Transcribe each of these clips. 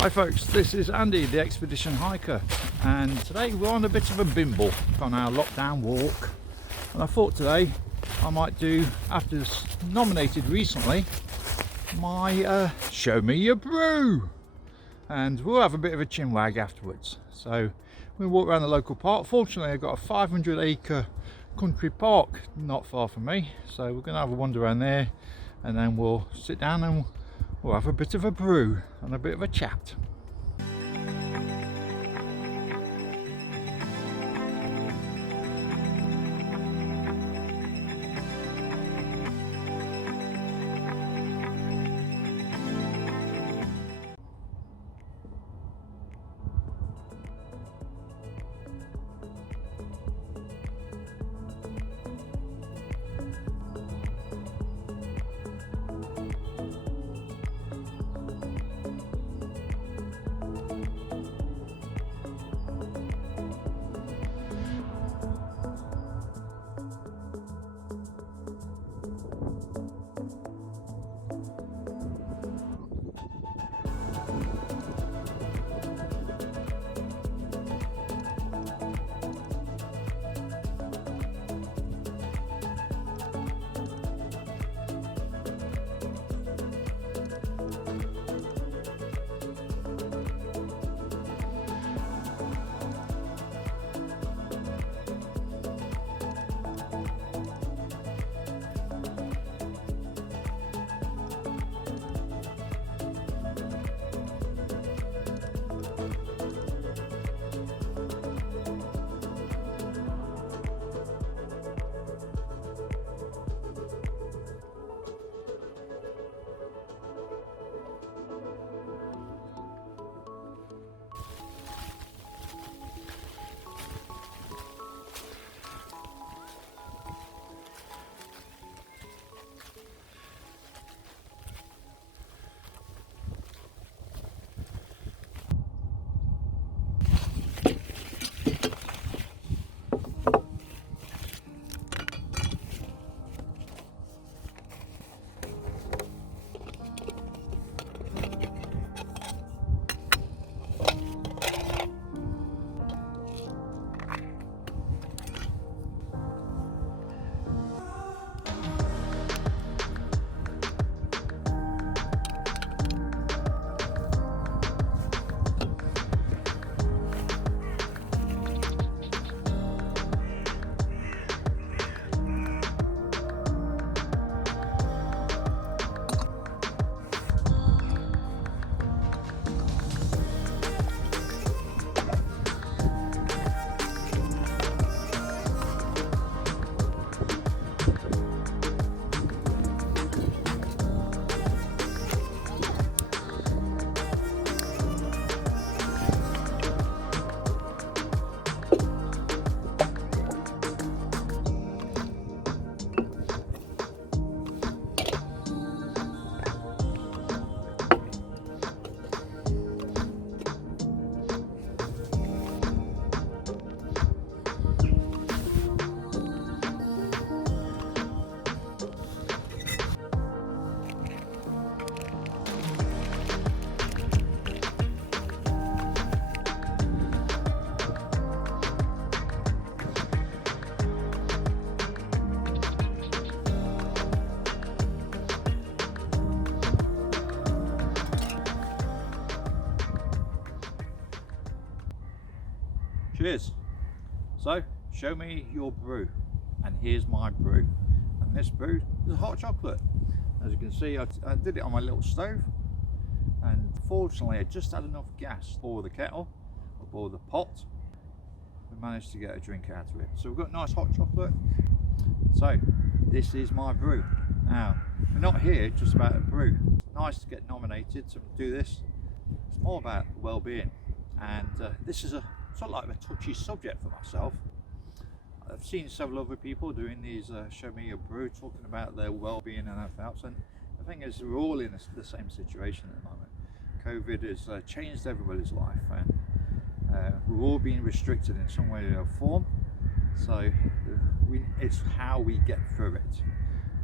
Hi folks, this is Andy, the Expedition Hiker, and today we're on a bit of a bimble on our lockdown walk. And I thought today I might do, after it's nominated recently, my Show Me Your Brew, and we'll have a bit of a chinwag afterwards. So we'll walk around the local park. Fortunately I've got a 500-acre country park not far from me, so we're going to have a wander around there, and then we'll sit down and we'll have a bit of a brew and a bit of a chat. Cheers. So, show me your brew, and here's my brew. And this brew is hot chocolate. As you can see, I did it on my little stove, and fortunately I just had enough gas for the kettle, or the pot. We managed to get a drink out of it. So we've got nice hot chocolate. So this is my brew. Now, we're not here just about a brew. It's nice to get nominated to do this. It's more about well-being, and this is a sort of like a touchy subject for myself. I've seen several other people doing these Show Me Your Brew, talking about their well-being and everything else, and the thing is we're all in the same situation at the moment. COVID has changed everybody's life, and we're all being restricted in some way or form, so it's how we get through it.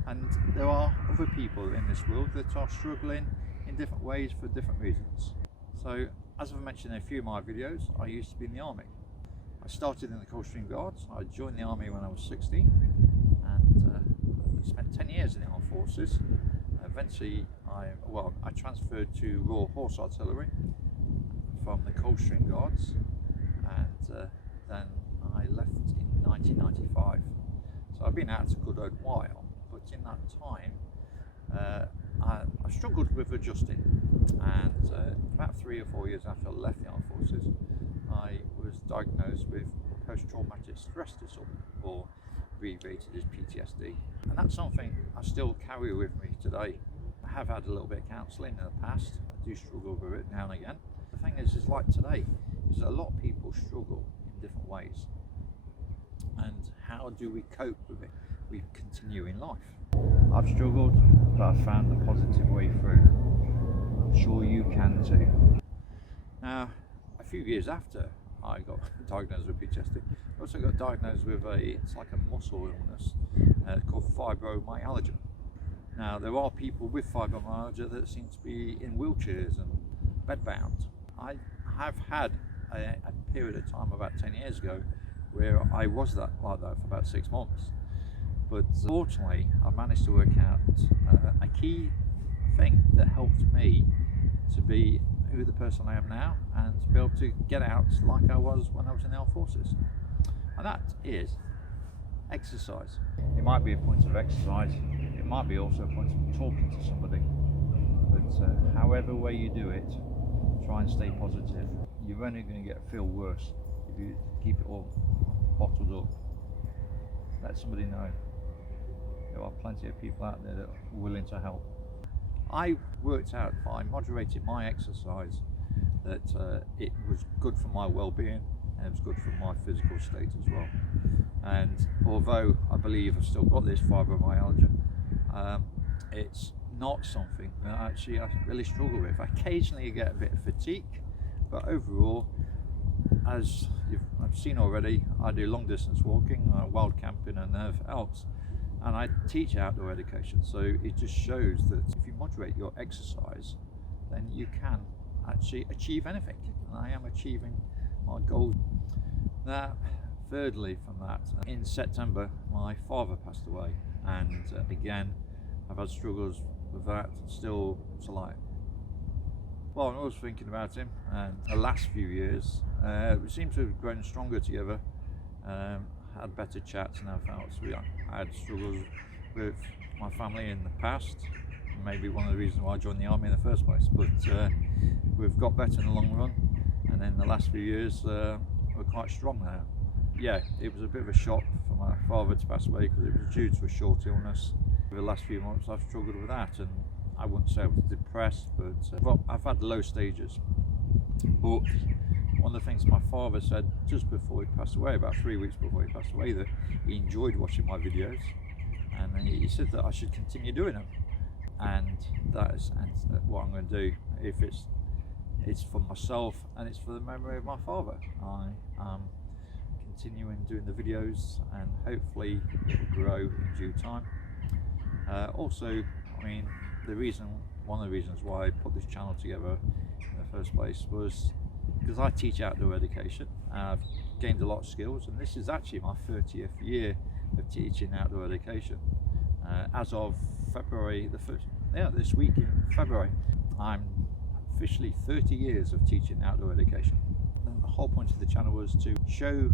And there are other people in this world that are struggling in different ways for different reasons. So, as I've mentioned in a few of my videos, I used to be in the army. I started in the Coldstream Guards. I joined the army when I was 16 and spent 10 years in the armed forces. Eventually, I transferred to Royal Horse Artillery from the Coldstream Guards, and then I left in 1995. So I've been out a good old while, but in that time I struggled with adjusting, and about 3 or 4 years after I left the armed forces, I was diagnosed with post-traumatic stress disorder, or abbreviated as PTSD, and that's something I still carry with me today. I have had a little bit of counselling in the past. I do struggle with it now and again. The thing is like today, is that a lot of people struggle in different ways, and how do we cope with it? We continue in life. I've struggled, but I've found a positive way through. I'm sure you can too. Now, a few years after I got diagnosed with PTSD, I also got diagnosed with it's like a muscle illness called fibromyalgia. Now, there are people with fibromyalgia that seem to be in wheelchairs and bedbound. I have had a period of time about 10 years ago where I was like that for about 6 months. But fortunately, I managed to work out a key thing that helped me to be who the person I am now, and to be able to get out like I was when I was in the armed forces. And that is exercise. It might be a point of exercise, it might be also a point of talking to somebody, but however way you do it, try and stay positive. You're only going to feel worse if you keep it all bottled up. Let somebody know. There are plenty of people out there that are willing to help. I worked out by moderating my exercise that it was good for my well-being, and it was good for my physical state as well. And although I believe I've still got this fibromyalgia, it's not something that actually I really struggle with. Occasionally I get a bit of fatigue, but overall, as I've seen already, I do long distance walking, wild camping and everything else, and I teach outdoor education, so it just shows that if you moderate your exercise, then you can actually achieve anything, and I am achieving my goals. Now, thirdly from that, in September my father passed away, and again I've had struggles with that still to life. Well, I'm always thinking about him, and the last few years we seem to have grown stronger together, had better chats and everything else. I had struggles with my family in the past, maybe one of the reasons why I joined the army in the first place, but we've got better in the long run, and in the last few years we're quite strong now. Yeah, it was a bit of a shock for my father to pass away because it was due to a short illness. For the last few months I've struggled with that, and I wouldn't say I was depressed, but well, I've had low stages. But one of the things my father said just before he passed away, about 3 weeks before he passed away, that he enjoyed watching my videos, and he said that I should continue doing them, and that is what I'm going to do. If it's for myself and it's for the memory of my father, I am continuing doing the videos, and hopefully it will grow in due time. Also, I mean, one of the reasons why I put this channel together in the first place was because I teach outdoor education. I've gained a lot of skills, and this is actually my 30th year of teaching outdoor education. As of February the 1st, this week in February, I'm officially 30 years of teaching outdoor education. And the whole point of the channel was to show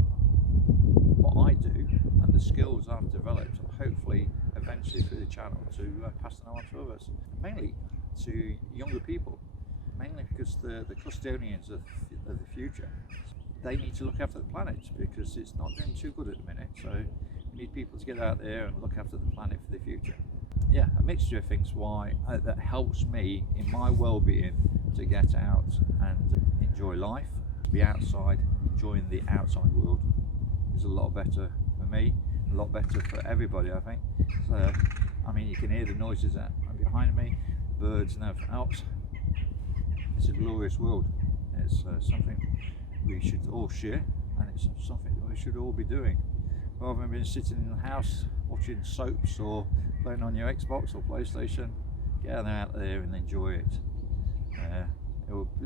what I do and the skills I've developed, and hopefully eventually through the channel to pass them on to others, mainly to younger people, mainly because the custodians of the future, they need to look after the planet because it's not doing too good at the minute, so we need people to get out there and look after the planet for the future. Yeah, a mixture of things that helps me in my well-being to get out and enjoy life, to be outside, enjoying the outside world is a lot better for me, a lot better for everybody, I think. So, I mean, you can hear the noises that are behind me, the birds and everything else. It's a glorious world. It's something we should all share, and it's something we should all be doing, rather than being sitting in the house watching soaps or playing on your Xbox or PlayStation. Get out there and enjoy it.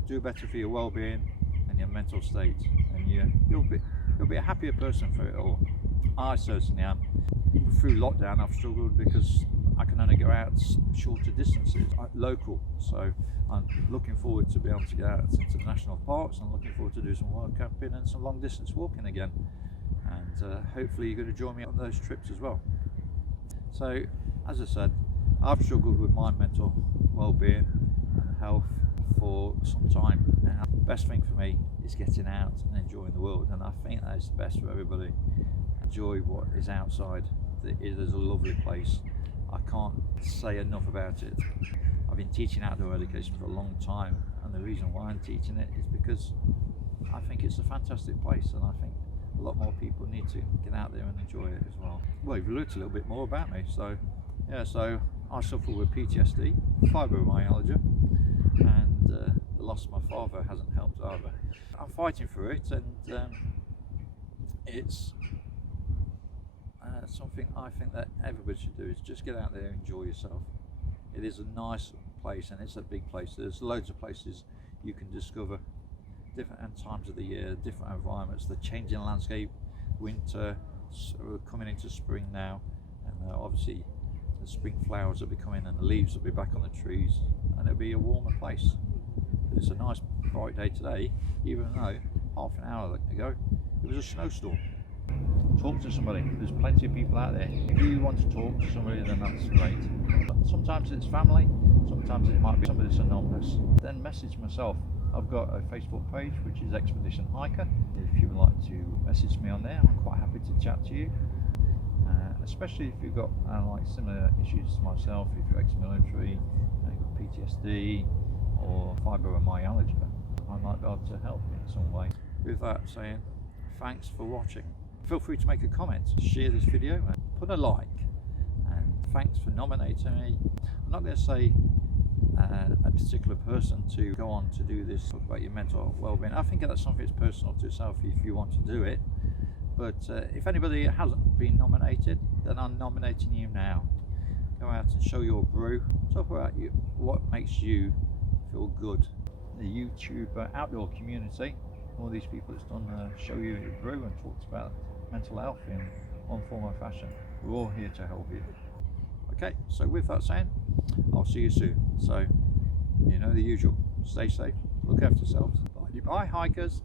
do better for your well-being and your mental state, and you'll be a happier person for it all. I certainly am. Through lockdown I've struggled because I can only go out shorter distances, local, so I'm looking forward to be able to get out into the national parks. I'm looking forward to do some wild camping and some long distance walking again, and hopefully you're going to join me on those trips as well. So as I said, I've struggled with my mental well-being and health for some time now. Best thing for me is getting out and enjoying the world, and I think that is the best for everybody. Enjoy what is outside. It is a lovely place. I can't say enough about it. I've been teaching outdoor education for a long time, and the reason why I'm teaching it is because I think it's a fantastic place, and I think a lot more people need to get out there and enjoy it as well. Well, you've learned a little bit more about me. So yeah, so I suffer with PTSD, fibromyalgia, and the loss of my father hasn't helped either. I'm fighting through it, and it's something I think that everybody should do, is just get out there and enjoy yourself. It is a nice place, and it's a big place. There's loads of places you can discover, different times of the year, different environments, the changing landscape, winter, we're coming into spring now, and obviously the spring flowers will be coming and the leaves will be back on the trees, and it'll be a warmer place. It's a nice bright day today, even though half an hour ago it was a snowstorm. Talk to somebody. There's plenty of people out there. If you want to talk to somebody, then that's great. Sometimes it's family, sometimes it might be somebody that's anonymous. Then message myself. I've got a Facebook page which is Expedition Hiker. If you would like to message me on there, I'm quite happy to chat to you. Especially if you've got like similar issues to myself, if you're ex-military, you've got PTSD or fibromyalgia, I might be able to help you in some way. With that saying, thanks for watching. Feel free to make a comment, share this video, and put a like, and thanks for nominating me. I'm not going to say a particular person to go on to do this, talk about your mental well-being. I think that's something that's personal to yourself if you want to do it, but if anybody hasn't been nominated, then I'm nominating you now. Go out and show your brew, talk about what makes you feel good. The YouTube outdoor community, all these people that's done Show You Your Brew and talked about mental health in one form or fashion, we're all here to help you. Okay, so with that saying, I'll see you soon. So, you know the usual, stay safe, look after yourselves. Bye hikers.